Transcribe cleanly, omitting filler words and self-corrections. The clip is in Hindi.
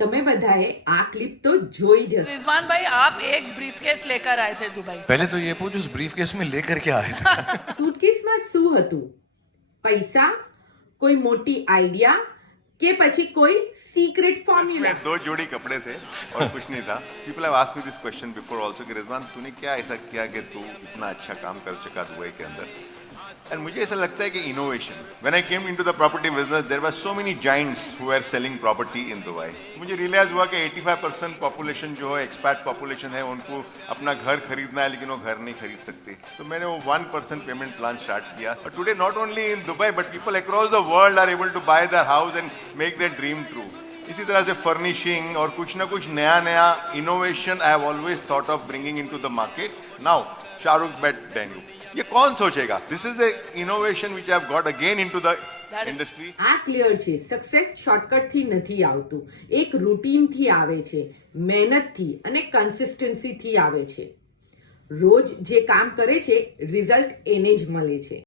તમે બધાએ આ ક્લિપ તો જોઈ જ હશે। रिजवान भाई आप एक ब्रीफकेस लेकर आए थे दुबई। पहले तो ये पूछ उस ब्रीफकेस में लेकर क्या आए थे? सूटकेसમાં શું હતું? પૈસા, કોઈ મોટી આઈડિયા કે પછી કોઈ सीक्रेट फॉर्मूला? इसमें 2 जोड़ी कपड़े थे और कुछ नहीं था। People have asked me this question before also कि रिजवान तूने क्या ऐसा किया कि तू इतना अच्छा काम कर चुका दुबई के अंदर? एंड मुझे ऐसा लगता है कि innovation, when I came into the property business there were so many giants who are selling property in Dubai. मुझे रियलाइज हुआ कि 85% पॉपुलेशन जो है एक्सपैट पॉपुलेशन है, उनको अपना घर खरीदना है लेकिन वो घर नहीं खरीद सकते। तो मैंने वो 1% पेमेंट प्लान स्टार्ट किया। और today not only in Dubai but people across the world are able to buy their house and make their dream true. इसी तरह से फर्निशिंग और कुछ ना कुछ नया नया innovation I have always thought of bringing into the market. Now Shahrukh bet डेंगू, ये कौन सोचेगा? This is the innovation which I have got again into the industry. આ ક્લિયર છે, સક્સેસ શોર્ટકટથી નથી આવતું, એક રૂટીનથી આવે છે, મહેનતથી અને કન્સિસ્ટન્સીથી આવે છે। રોજ જે કામ કરે છે રિઝલ્ટ એને જ મળે છે।